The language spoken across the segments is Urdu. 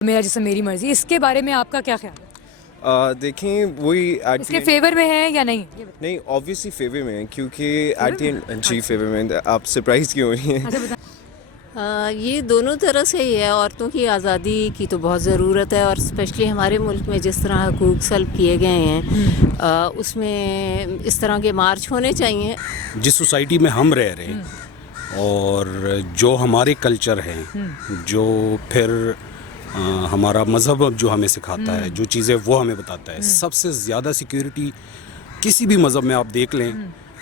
میرا جسم میری مرضی، اس کے بارے میں آپ کا کیا خیال ہے؟ دیکھیں وہی اس کے فیور میں ہے یا نہیں؟ نہیں آبویسلی فیور میں ہے کیونکہ ایٹ دی اینڈ جی فیور میں. آپ سرپرائز کیوں ہو رہی ہیں؟ یہ دونوں طرح سے ہی ہے. عورتوں کی آزادی کی تو بہت ضرورت ہے، اور اسپیشلی ہمارے ملک میں جس طرح حقوق سلب کیے گئے ہیں اس میں اس طرح کے مارچ ہونے چاہیے. جس سوسائٹی میں ہم رہ رہے ہیں اور جو ہمارے کلچر ہیں، جو پھر ہمارا مذہب جو ہمیں سکھاتا ہے، جو چیزیں وہ ہمیں بتاتا ہے، سب سے زیادہ سیکیورٹی کسی بھی مذہب میں آپ دیکھ لیں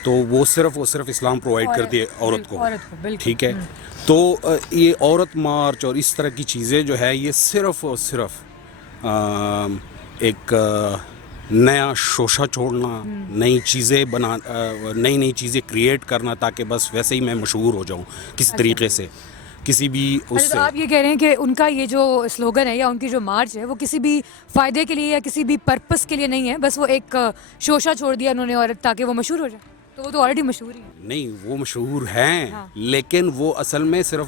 تو وہ صرف اسلام پرووائڈ کرتی ہے عورت کو. ٹھیک ہے، تو یہ عورت مارچ اور اس طرح کی چیزیں جو ہے یہ صرف اور صرف ایک نیا شوشہ چھوڑنا، نئی چیزیں کریٹ کرنا تاکہ بس ویسے ہی میں مشہور ہو جاؤں کسی طریقے سے، کسی بھی اس سے. تو آپ یہ کہہ رہے ہیں کہ ان کا یہ جو سلوگن ہے یا ان کی جو مارچ ہے وہ کسی بھی فائدے کے لیے یا کسی بھی پرپس کے لیے نہیں ہے، بس وہ ایک شوشہ چھوڑ دیا انہوں نے اور تاکہ وہ مشہور ہو جائے؟ تو وہ تو آلریڈی مشہور ہی ہے. نہیں، وہ مشہور ہیں لیکن وہ اصل میں صرف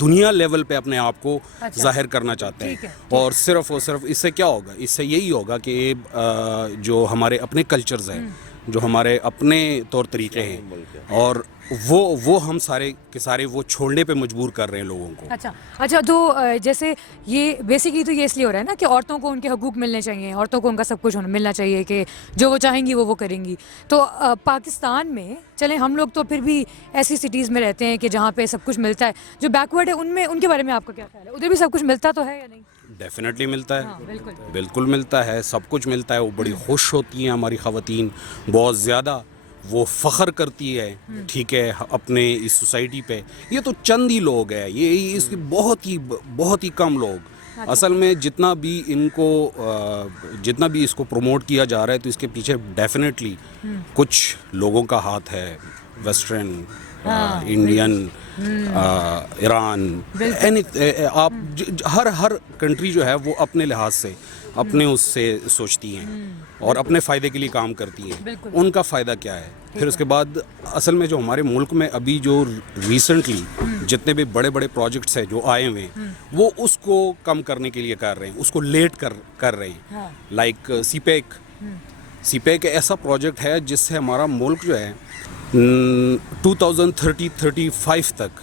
دنیا لیول پہ اپنے آپ کو ظاہر کرنا چاہتے ہیں. اور صرف اس سے کیا ہوگا؟ اس سے یہی ہوگا کہ جو ہمارے اپنے کلچرز ہیں، جو ہمارے اپنے طور طریقے ہیں، اور وہ ہم سارے کے سارے وہ چھوڑنے پہ مجبور کر رہے ہیں لوگوں کو. اچھا تو جیسے یہ بیسکلی تو یہ اس لیے ہو رہا ہے نا کہ عورتوں کو ان کے حقوق ملنے چاہیے، عورتوں کو ان کا سب کچھ ملنا چاہیے کہ جو وہ چاہیں گی وہ کریں گی. تو پاکستان میں چلیں ہم لوگ تو پھر بھی ایسی سٹیز میں رہتے ہیں کہ جہاں پہ سب کچھ ملتا ہے، جو بیکورڈ ہے ان کے بارے میں آپ کا کیا خیال ہے؟ ادھر بھی سب کچھ ملتا تو ہے یا نہیں؟ ڈیفینیٹلی ملتا ہے، بالکل ملتا ہے، سب کچھ ملتا ہے. وہ بڑی خوش ہوتی ہیں ہماری خواتین، بہت زیادہ وہ فخر کرتی ہے. ٹھیک ہے، اپنے اس سوسائٹی پہ. یہ تو چند ہی لوگ ہیں، یہ اس کی بہت ہی کم لوگ. اصل میں جتنا بھی اس کو پروموٹ کیا جا رہا ہے تو اس کے پیچھے ڈیفینیٹلی کچھ لوگوں کا ہاتھ ہے، ویسٹرن، انڈین، ایران، آپ ہر کنٹری جو ہے وہ اپنے لحاظ سے اپنے اس سے سوچتی ہیں اور اپنے فائدے کے لیے کام کرتی ہیں. ان کا فائدہ کیا ہے؟ پھر اس کے بعد اصل میں جو ہمارے ملک میں ابھی جو ریسنٹلی جتنے بھی بڑے پروجیکٹس ہیں جو آئے ہوئے ہیں وہ اس کو کم کرنے کے لیے کر رہے ہیں، اس کو لیٹ کر رہے ہیں. لائک سی پیک ایسا پروجیکٹ ہے جس سے ہمارا ملک جو ہے 2035 تک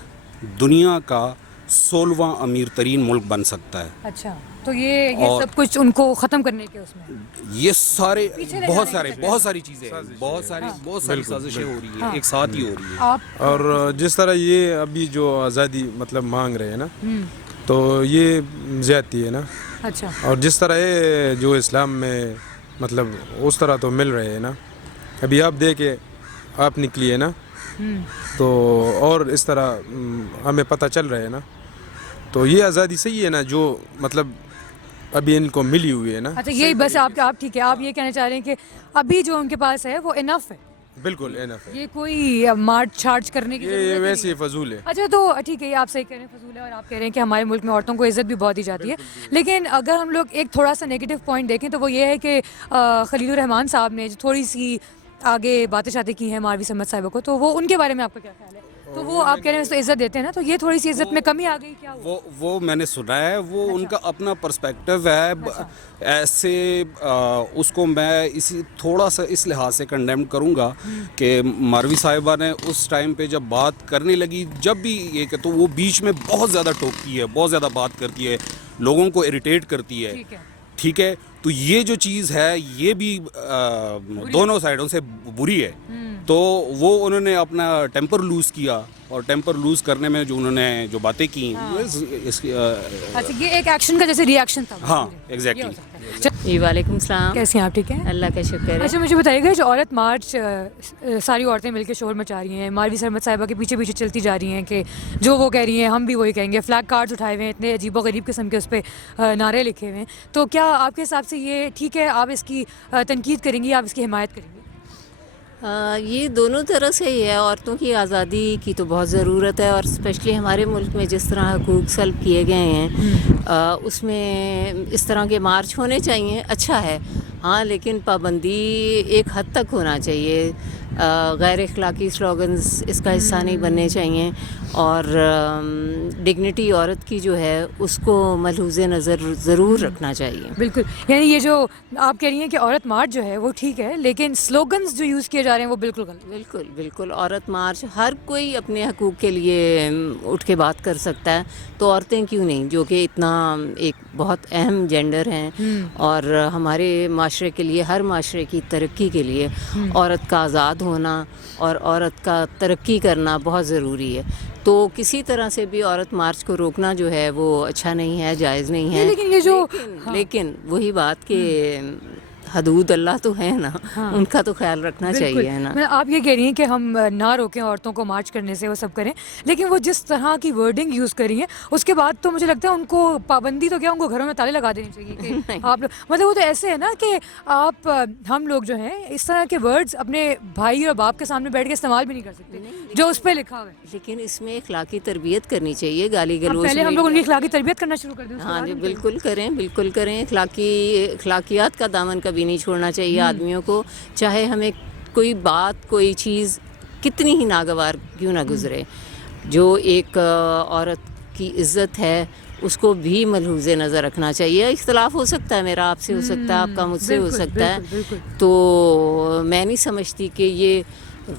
دنیا کا 16واں امیر ترین ملک بن سکتا ہے. اچھا، تو یہ سب کچھ ان کو ختم کرنے کے اس میں یہ سارے بہت ساری چیزیں، بہت ساری سازشیں ہو رہی ہیں، ایک ساتھ ہی ہو رہی ہیں. اور جس طرح یہ ابھی جو آزادی مطلب مانگ رہے ہیں نا، تو یہ زیادتی ہے نا. اچھا، اور جس طرح یہ جو اسلام میں مطلب اس طرح تو مل رہے ہیں نا. ابھی آپ دیکھیں، آپ نکلی ہے نا تو اور اس طرح ہمیں پتہ چل رہا ہے نا. تو یہ آزادی صحیح ہے نا جو مطلب ابھی ان کو ملی ہوئی ہے نا. اچھا، یہی بس آپ ٹھیک ہے، آپ یہ کہنا چاہ رہے ہیں کہ ابھی جو ان کے پاس ہے وہ انف ہے؟ بالکل انف ہے، یہ کوئی مارچ چارج کرنے کی یہ ویسے ہی فضول ہے. اچھا تو ٹھیک ہے، یہ آپ صحیح کہہ رہے ہیں، فضول ہے. اور آپ کہہ رہے ہیں کہ ہمارے ملک میں عورتوں کو عزت بھی بہت دی جاتی ہے. لیکن اگر ہم لوگ ایک تھوڑا سا نیگیٹو پوائنٹ دیکھیں تو وہ یہ ہے کہ خلیل الرحمان صاحب نے جو تھوڑی سی آگے باتیں کی ہیں ماروی سمت صاحبہ کو، تو وہ ان کے بارے میں آپ کا کیا خیال ہے؟ تو وہ آپ کہہ رہے ہیں اس کو عزت دیتے ہیں نا، تو یہ تھوڑی سی عزت میں کمی آ گئی کیا؟ وہ میں نے سنا ہے، وہ ان کا اپنا پرسپیکٹو ہے. ایسے اس کو میں تھوڑا سا اس لحاظ سے کنڈیم کروں گا کہ ماروی صاحبہ نے اس ٹائم پہ جب بات کرنے لگی، جب بھی یہ کہ تو وہ بیچ میں بہت زیادہ ٹوکتی ہے، بہت زیادہ بات کرتی ہے، لوگوں کو اریٹیٹ کرتی ہے. ٹھیک ہے، تو یہ جو چیز ہے یہ بھی دونوں سائڈوں سے بری ہے. تو وہ انہوں نے اپنا ٹیمپر لوز کیا، اور ٹیمپر لوز کرنے میں جو انہوں نے جو باتیں کی اچھا، یہ ایک ایکشن کا جیسے ری ایکشن تھا. ہاں ایگزیکٹلی. جی وعلیکم السلام، کیسے ہیں آپ؟ ٹھیک ہیں، اللہ کا شکر ہے. اچھا مجھے بتائیے گا، جو عورت مارچ ساری عورتیں مل کے شور مچا رہی ہیں، ماروی سمت صاحبہ کے پیچھے چلتی جا رہی ہیں کہ جو وہ کہہ رہی ہیں ہم بھی وہی کہیں گے، فلیگ کارڈز اٹھائے ہوئے ہیں، اتنے عجیب و غریب قسم کے اس پہ نعرے لکھے ہوئے ہیں، تو کیا آپ کے حساب سے یہ ٹھیک ہے؟ آپ اس کی تنقید کریں گی، آپ اس کی حمایت کریں گی؟ یہ دونوں طرح سے ہی ہے. عورتوں کی آزادی کی تو بہت ضرورت ہے، اور اسپیشلی ہمارے ملک میں جس طرح حقوق سلب کیے گئے ہیں اس میں اس طرح کے مارچ ہونے چاہیے. اچھا ہے، ہاں، لیکن پابندی ایک حد تک ہونا چاہیے. غیر اخلاقی سلوگنز اس کا حصہ نہیں بننے چاہیے، اور ڈگنیٹی عورت کی جو ہے اس کو ملحوظ نظر ضرور رکھنا چاہیے. بالکل، یعنی یہ جو آپ کہہ رہی ہیں کہ عورت مارچ جو ہے وہ ٹھیک ہے، لیکن سلوگنز جو یوز کیے جا رہے ہیں وہ بالکل غلط. بالکل بالکل، عورت مارچ ہر کوئی اپنے حقوق کے لیے اٹھ کے بات کر سکتا ہے، تو عورتیں کیوں نہیں، جو کہ اتنا ایک بہت اہم جینڈر ہیں، اور ہمارے معاشرے کے لیے، ہر معاشرے کی ترقی کے لیے عورت کا آزاد ہونا اور عورت کا ترقی کرنا بہت ضروری ہے. تو کسی طرح سے بھی عورت مارچ کو روکنا جو ہے وہ اچھا نہیں ہے، جائز نہیں ہے. لیکن یہ جو لیکن وہی بات کہ حدود اللہ تو ہے نا، ان کا تو خیال رکھنا چاہیے ہے نا. آپ یہ کہہ رہی ہیں کہ ہم نہ روکیں عورتوں کو مارچ کرنے سے، وہ سب کریں، لیکن وہ جس طرح کی ورڈنگ یوز کر رہی ہیں اس کے بعد تو مجھے لگتا ہے ان کو پابندی تو کیا، ان کو گھروں میں تالے لگا دینی چاہیے کہ آپ مطلب وہ تو ایسے ہے نا کہ آپ ہم لوگ جو ہیں اس طرح کے ورڈز اپنے بھائی اور باپ کے سامنے بیٹھ کے استعمال بھی نہیں کر سکتے جو اس پہ لکھا ہوا ہے. لیکن اس میں اخلاقی تربیت کرنی چاہیے، گالی گلوچ پہلے ہم لوگ ان کی اخلاقی تربیت کرنا شروع کر دیں. ہاں جی بالکل کریں، بالکل کریں. اخلاقیات کا دامن کبھی نہیں چھوڑنا چاہیے آدمیوں کو، چاہے ہمیں کوئی بات، کوئی چیز کتنی ہی ناگوار کیوں نہ گزرے. جو ایک عورت کی عزت ہے اس کو بھی ملحوظ نظر رکھنا چاہیے. اختلاف ہو سکتا ہے، میرا آپ سے ہو سکتا ہے، آپ کا مجھ سے ہو سکتا ہے، تو میں نہیں سمجھتی کہ یہ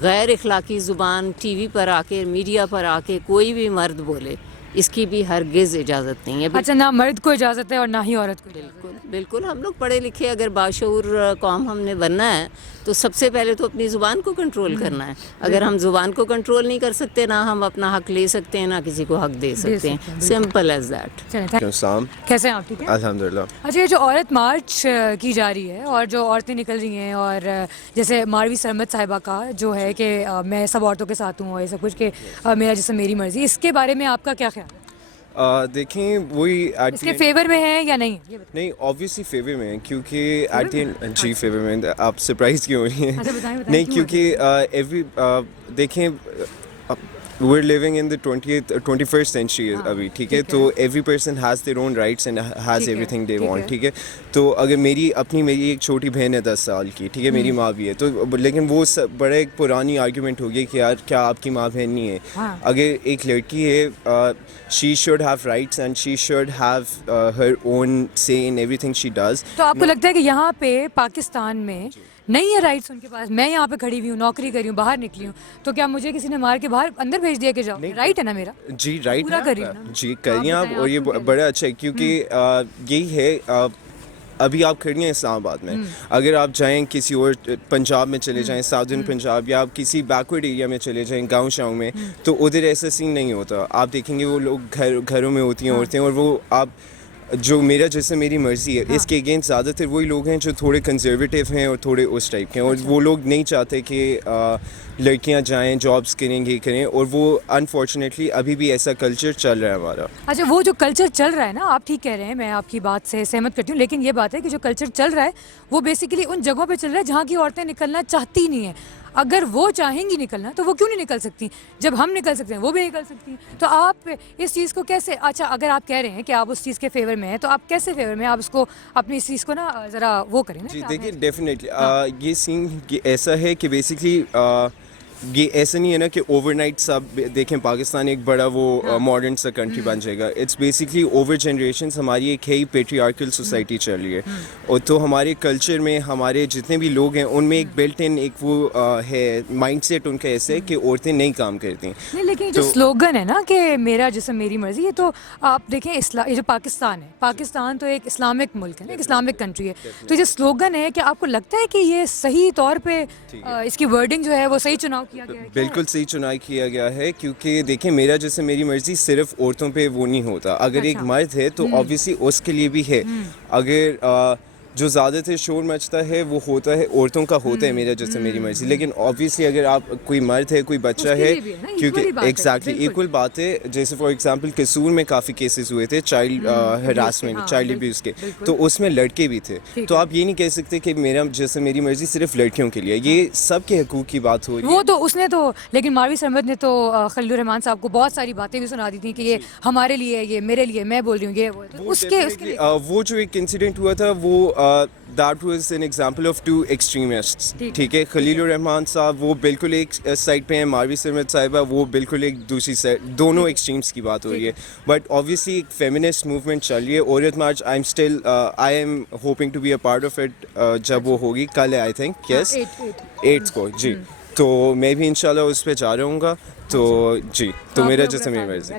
غیر اخلاقی زبان ٹی وی پر آ کے، میڈیا پر آ کے کوئی بھی مرد بولے، اس کی بھی ہرگز اجازت نہیں ہے. اچھا، نہ مرد کو اجازت ہے اور نہ ہی عورت کو. بالکل بالکل، ہم لوگ پڑھے لکھے اگر باشعور قوم ہم نے بننا ہے تو سب سے پہلے تو اپنی زبان کو کنٹرول کرنا ہے. اگر ہم زبان کو کنٹرول نہیں کر سکتے، نہ ہم اپنا حق لے سکتے ہیں، نہ کسی کو حق دے سکتے ہیں. Simple as that. السلام، کیسے ہیں آپ؟ ٹھیک ہے الحمدللہ. اچھا، یہ جو عورت مارچ کی جا رہی ہے اور جو عورتیں نکل رہی ہیں، اور جیسے ماروی سرمد صاحبہ کا جو ہے کہ میں سب عورتوں کے ساتھ ہوں اور یہ سب کچھ کہ میرا جسم میری مرضی، اس کے بارے میں آپ کا کیا خیال ہے؟ دیکھیں وہی اس کے فیور میں ہے یا نہیں؟ نہیں، اوبویسلی فیور میں ہے، کیونکہ جی فیور میں. آپ سرپرائز کیوں ہو رہی ہیں؟ نہیں، کیونکہ ایوری دیکھیں we're living in the 21st century ابھی، ٹھیک ہے، تو every person has their own rights and has everything they want، ٹھیک ہے. تو اگر میری ایک چھوٹی بہن ہے 10 سال کی، ٹھیک ہے، میری ماں بھی ہے، تو لیکن وہ بڑا ایک پرانی آرگیومنٹ ہوگی کہ یار کیا آپ کی ماں بہن نہیں ہے؟ اگر ایک لڑکی ہے، she should have rights and she should have her own say in everything she does. تو آپ کو لگتا ہے کہ یہاں پہ پاکستان میں نہیں ہے رائٹس ان کے پاس؟ میں یہاں پہ کھڑی ہوئی ہوں، نوکری کری ہوں، باہر نکلی ہوں، تو کیا مجھے کسی نے مار کے باہر اندر بھیج دیا کہ جاؤ؟ رائٹ ہے نا میرا؟ جی رائٹ پورا کریے نا. جی کریے آپ، اور یہ بڑا اچھا ہے، کیونکہ یہی ہے. ابھی آپ کھڑی ہیں اسلام آباد میں، اگر آپ جائیں کسی اور پنجاب میں چلے جائیں، ساؤدرن پنجاب، یا آپ کسی بیکورڈ ایریا میں چلے جائیں، گاؤں شاؤں میں، تو ادھر ایسا سین نہیں ہوتا. آپ دیکھیں گے وہ لوگ گھروں میں ہوتی ہیں عورتیں، اور وہ آپ جو میرا جیسے میری مرضی ہے اس کے اگینسٹ زیادہ تر وہی لوگ ہیں جو تھوڑے کنزرویٹیو ہیں اور تھوڑے اس ٹائپ کے ہیں، اور وہ لوگ نہیں چاہتے کہ لڑکیاں جائیں، جابس کریں، یہ کریں، اور وہ انفارچونیٹلی ابھی بھی ایسا کلچر چل رہا ہے ہمارا. اچھا، وہ جو کلچر چل رہا ہے نا، آپ ٹھیک کہہ رہے ہیں، میں آپ کی بات سے سہمت کرتی ہوں، لیکن یہ بات ہے کہ جو کلچر چل رہا ہے وہ بیسیکلی ان جگہوں پہ چل رہا ہے جہاں کی عورتیں نکلنا چاہتی نہیں ہیں. اگر وہ چاہیں گی نکلنا تو وہ کیوں نہیں نکل سکتی؟ جب ہم نکل سکتے ہیں وہ بھی نکل سکتی ہیں. تو آپ اس چیز کو کیسے، اچھا اگر آپ کہہ رہے ہیں کہ آپ اس چیز کے فیور میں ہیں، تو آپ کیسے فیور میں؟ آپ اس کو اپنی اس چیز کو نا ذرا وہ کریں نا. جی دیکھیے، ڈیفینیٹلی یہ سین ایسا ہے کہ بیسکلی یہ ایسا نہیں ہے نا کہ اوور نائٹ سب دیکھیں پاکستان ایک بڑا وہ ماڈرن سا کنٹری بن جائے گا. اٹس بیسکلی اوور جنریشنس ہماری ایک ہے ہی پیٹریارکل سوسائٹی چل رہی ہے، اور تو ہمارے کلچر میں ہمارے جتنے بھی لوگ ہیں ان میں ایک بلٹ ان ایک وہ ہے مائنڈ سیٹ ان کا ایسا ہے کہ عورتیں نہیں کام کرتی. نہیں، لیکن جو سلوگن ہے نا کہ میرا جسم میری مرضی، یہ تو آپ دیکھیں یہ جو پاکستان ہے، پاکستان تو ایک اسلامک ملک ہے نا، ایک اسلامک کنٹری ہے. تو یہ سلوگن ہے کہ آپ کو لگتا ہے کہ یہ صحیح طور پہ اس کی ورڈنگ جو ہے وہ صحیح چناؤ کیا گیا ہے؟ بالکل صحیح چناؤ کیا گیا ہے، کیونکہ دیکھیں میرا جیسے میری مرضی صرف عورتوں پہ وہ نہیں ہوتا. اگر ایک مرد ہے تو آبویسلی اس کے لیے بھی ہے. اگر جو زیادہ تر شور مچتا ہے وہ ہوتا ہے عورتوں کا، ہوتا ہے میرا جیسے میری مرضی. لیکن آبویسلی اگر آپ کوئی مرد ہے، کوئی بچہ ہے، کیونکہ ایگزیکٹلی ایکول بات ہے. جیسے فار ایگزامپل قصور میں کافی کیسز ہوئے تھے چائلڈ ہراسمنٹ، چائلڈ ابیوز کے، تو اس میں لڑکے بھی تھے. تو آپ یہ نہیں کہہ سکتے کہ میرا جیسے میری مرضی صرف لڑکیوں کے لیے. یہ سب کے حقوق کی بات ہو رہی ہے. وہ تو اس نے تو، لیکن ماروی سرمد نے تو خلیل الرحمان صاحب کو بہت ساری باتیں بھی سنا دی تھیں کہ یہ ہمارے لیے، یہ میرے لیے، میں بول رہی ہوں یہ وہ. اس کے وہ جو ایک انسیڈنٹ ہوا تھا وہ that was an example of two extremists. ٹھیک ہے, خلیل الرحمان صاحب وہ بالکل ایک سائڈ پہ ہیں, ماروی سرمد صاحبہ وہ بالکل ایک دوسری سائڈ, دونوں ایکسٹریمس کی بات ہو رہی ہے. بٹ آبویسلی ایک فیمنسٹ موومنٹ چل رہی ہے. Aurat March I am hoping to be a part of it جب وہ ہوگی, کل ہے آئی تھنک, یس 8 کو. جی, تو میں بھی انشاءاللہ اس پہ جا رہا ہوں گا. تو جی, تو میرا جیسے میری مرضی.